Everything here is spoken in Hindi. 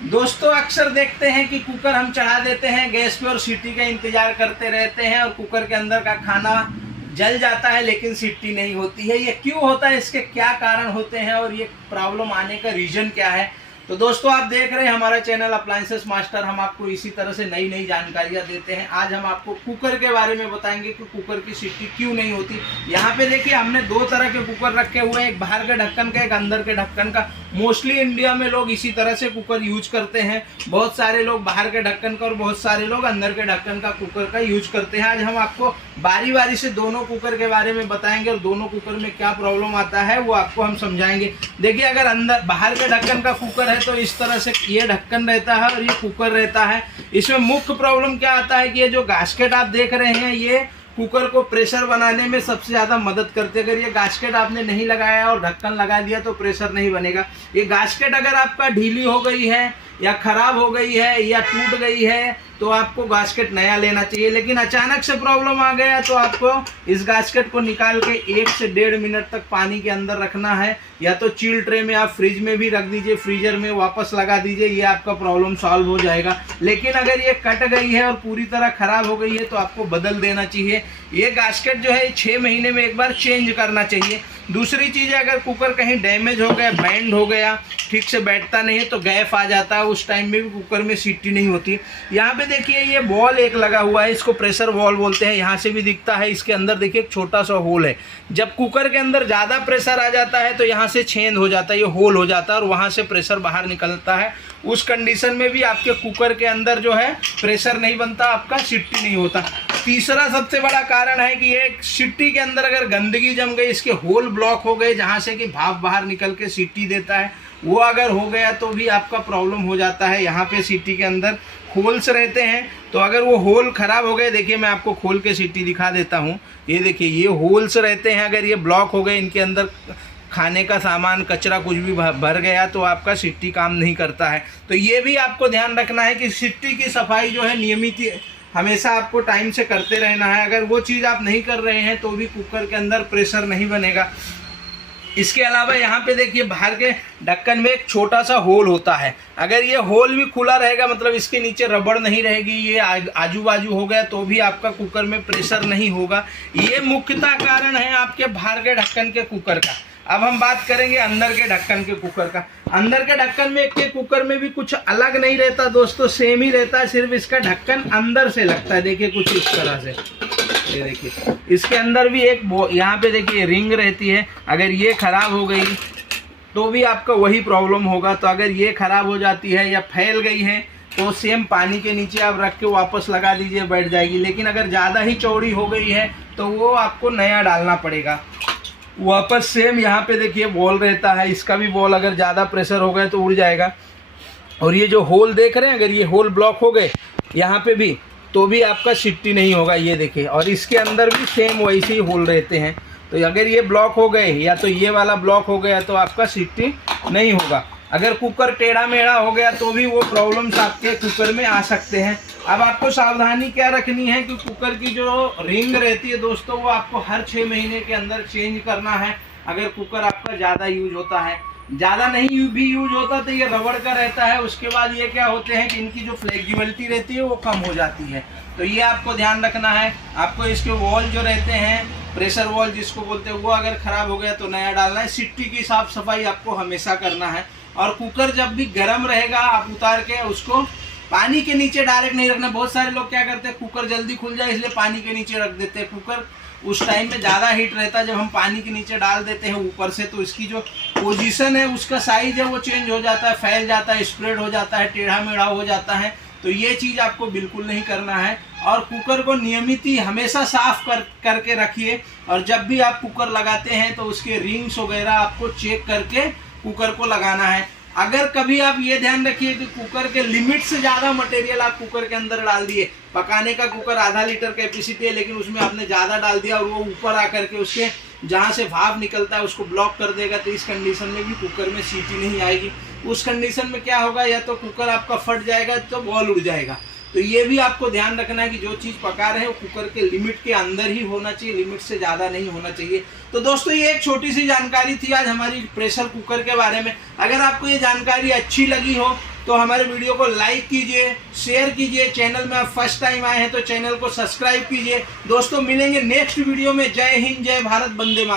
दोस्तों अक्सर देखते हैं कि कुकर हम चढ़ा देते हैं गैस पे और सीटी का इंतजार करते रहते हैं और कुकर के अंदर का खाना जल जाता है लेकिन सीटी नहीं होती है। ये क्यों होता है, इसके क्या कारण होते हैं और ये प्रॉब्लम आने का रीजन क्या है। तो दोस्तों आप देख रहे हैं हमारा चैनल अप्लायंसेस मास्टर। हम आपको इसी तरह से नई नई जानकारियां देते हैं। आज हम आपको कुकर के बारे में बताएंगे कि कुकर की सीटी क्यों नहीं होती। यहाँ पे देखिए हमने दो तरह के कुकर रखे हुए हैं, एक बाहर के ढक्कन का, एक अंदर के ढक्कन का। मोस्टली इंडिया में लोग इसी तरह से कुकर यूज करते हैं। बहुत सारे लोग बाहर के ढक्कन का और बहुत सारे लोग अंदर के ढक्कन का कुकर का यूज करते हैं। आज हम आपको बारी बारी से दोनों कुकर के बारे में बताएंगे और दोनों कुकर में क्या प्रॉब्लम आता है वो आपको हम समझाएंगे। देखिए अगर अंदर बाहर के ढक्कन का कुकर है तो इस तरह से ये ढक्कन रहता है और ये कुकर रहता है। इसमें मुख्य प्रॉब्लम क्या आता है कि ये जो गास्केट आप देख रहे हैं ये कुकर को प्रेशर बनाने में सबसे ज़्यादा मदद करते हैं। अगर ये गास्केट आपने नहीं लगाया और ढक्कन लगा दिया तो प्रेशर नहीं बनेगा। ये गास्केट अगर आपका ढीली हो गई है या खराब हो गई है या टूट गई है तो आपको गास्केट नया लेना चाहिए। लेकिन अचानक से प्रॉब्लम आ गया तो आपको इस गास्केट को निकाल के 1 से 1.5 मिनट तक पानी के अंदर रखना है, या तो चिल ट्रे में आप फ्रिज में भी रख दीजिए, फ्रीजर में वापस लगा दीजिए, ये आपका प्रॉब्लम सॉल्व हो जाएगा। लेकिन अगर ये कट गई है और पूरी तरह खराब हो गई है तो आपको बदल देना चाहिए। ये गास्केट जो है 6 महीने में एक बार चेंज करना चाहिए। दूसरी चीज़ है अगर कुकर कहीं डैमेज हो गया, बैंड हो गया, ठीक से बैठता नहीं है तो गैप आ जाता है, उस टाइम में भी कुकर में सीटी नहीं होती। यहाँ पे देखिए ये बॉल एक लगा हुआ है, इसको प्रेशर बॉल बोलते हैं। यहाँ से भी दिखता है, इसके अंदर देखिए एक छोटा सा होल है। जब कुकर के अंदर ज़्यादा प्रेशर आ जाता है तो यहाँ से छेद हो जाता है, ये होल हो जाता है और वहाँ से प्रेशर बाहर निकलता है। उस कंडीशन में भी आपके कुकर के अंदर जो है प्रेशर नहीं बनता, आपका सीटी नहीं होता। तीसरा सबसे बड़ा कारण है कि ये सीटी के अंदर अगर गंदगी जम गई, इसके होल ब्लॉक हो गए जहाँ से कि भाप बाहर निकल के सीटी देता है, वो अगर हो गया तो भी आपका प्रॉब्लम हो जाता है। यहाँ पे सीटी के अंदर होल्स रहते हैं, तो अगर वो होल खराब हो गए, देखिए मैं आपको खोल के सीटी दिखा देता हूँ। ये देखिए ये होल्स रहते हैं, अगर ये ब्लॉक हो गए, इनके अंदर खाने का सामान कचरा कुछ भी भर गया तो आपका सीटी काम नहीं करता है। तो ये भी आपको ध्यान रखना है कि सीटी की सफाई जो है नियमित हमेशा आपको टाइम से करते रहना है। अगर वो चीज़ आप नहीं कर रहे हैं तो भी कुकर के अंदर प्रेशर नहीं बनेगा। इसके अलावा यहाँ पे देखिए बाहर के ढक्कन में एक छोटा सा होल होता है, अगर ये होल भी खुला रहेगा मतलब इसके नीचे रबड़ नहीं रहेगी, ये आजू बाजू हो गया तो भी आपका कुकर में प्रेशर नहीं होगा। ये मुख्यतः कारण है आपके बाहर के ढक्कन के कुकर का। अब हम बात करेंगे अंदर के ढक्कन के कुकर का। अंदर के ढक्कन में के कुकर में भी कुछ अलग नहीं रहता दोस्तों, सेम ही रहता है, सिर्फ इसका ढक्कन अंदर से लगता है। देखिए कुछ इस तरह से, ये देखिए इसके अंदर भी एक यहाँ पे देखिए रिंग रहती है। अगर ये खराब हो गई तो भी आपका वही प्रॉब्लम होगा। तो अगर ये खराब हो जाती है या फैल गई है तो सेम पानी के नीचे आप रख के वापस लगा दीजिए, बैठ जाएगी। लेकिन अगर ज़्यादा ही चौड़ी हो गई है तो वो आपको नया डालना पड़ेगा वापस। सेम यहाँ पे देखिए बॉल रहता है, इसका भी बॉल अगर ज़्यादा प्रेशर हो गया तो उड़ जाएगा। और ये जो होल देख रहे हैं, अगर ये होल ब्लॉक हो गए यहाँ पे भी तो भी आपका सीटी नहीं होगा, ये देखिए। और इसके अंदर भी सेम वैसे ही होल रहते हैं। तो अगर ये ब्लॉक हो गए या तो ये वाला ब्लॉक हो गया तो आपका सीटी नहीं होगा। अगर कुकर टेढ़ा मेढ़ा हो गया तो भी वो प्रॉब्लम्स आपके कुकर में आ सकते हैं। अब आपको सावधानी क्या रखनी है कि कुकर की जो रिंग रहती है दोस्तों वो आपको हर 6 महीने के अंदर चेंज करना है। अगर कुकर आपका ज़्यादा यूज होता है, ज़्यादा नहीं भी यूज होता तो ये रबड़ का रहता है। उसके बाद ये क्या होते हैं कि इनकी जो फ्लेक्सिबिलिटी रहती है वो कम हो जाती है। तो ये आपको ध्यान रखना है। आपको इसके वॉल जो रहते हैं, प्रेशर वॉल जिसको बोलते हैं, वो अगर ख़राब हो गया तो नया डालना है। सीटी की साफ़ सफाई आपको हमेशा करना है। और कुकर जब भी गर्म रहेगा आप उतार के उसको पानी के नीचे डायरेक्ट नहीं रखना। बहुत सारे लोग क्या करते हैं, कुकर जल्दी खुल जाए इसलिए पानी के नीचे रख देते हैं। कुकर उस टाइम में ज़्यादा हीट रहता है, जब हम पानी के नीचे डाल देते हैं ऊपर से तो इसकी जो पोजीशन है, उसका साइज है वो चेंज हो जाता है, फैल जाता है, स्प्रेड हो जाता है, टेढ़ा मेढ़ा हो जाता है। तो ये चीज़ आपको बिल्कुल नहीं करना है। और कुकर को नियमित ही हमेशा साफ करके रखिए। और जब भी आप कुकर लगाते हैं तो उसके रिंग्स वगैरह आपको चेक करके कुकर को लगाना है। अगर कभी आप ये ध्यान रखिए कि कुकर के लिमिट से ज़्यादा मटेरियल आप कुकर के अंदर डाल दिए, पकाने का कुकर आधा लीटर कैपेसिटी है लेकिन उसमें आपने ज़्यादा डाल दिया और वो ऊपर आकर के उसके जहाँ से भाप निकलता है उसको ब्लॉक कर देगा, तो इस कंडीशन में भी कुकर में सीटी नहीं आएगी। उस कंडीशन में क्या होगा, या तो कुकर आपका फट जाएगा तो बॉल उड़ जाएगा। तो ये भी आपको ध्यान रखना है कि जो चीज़ पका रहे हैं वो कुकर के लिमिट के अंदर ही होना चाहिए, लिमिट से ज़्यादा नहीं होना चाहिए। तो दोस्तों ये एक छोटी सी जानकारी थी आज हमारी प्रेशर कुकर के बारे में। अगर आपको ये जानकारी अच्छी लगी हो तो हमारे वीडियो को लाइक कीजिए, शेयर कीजिए। चैनल में आप फर्स्ट टाइम आए हैं तो चैनल को सब्सक्राइब कीजिए। दोस्तों मिलेंगे नेक्स्ट वीडियो में। जय हिंद, जय भारत, वंदे मातरम।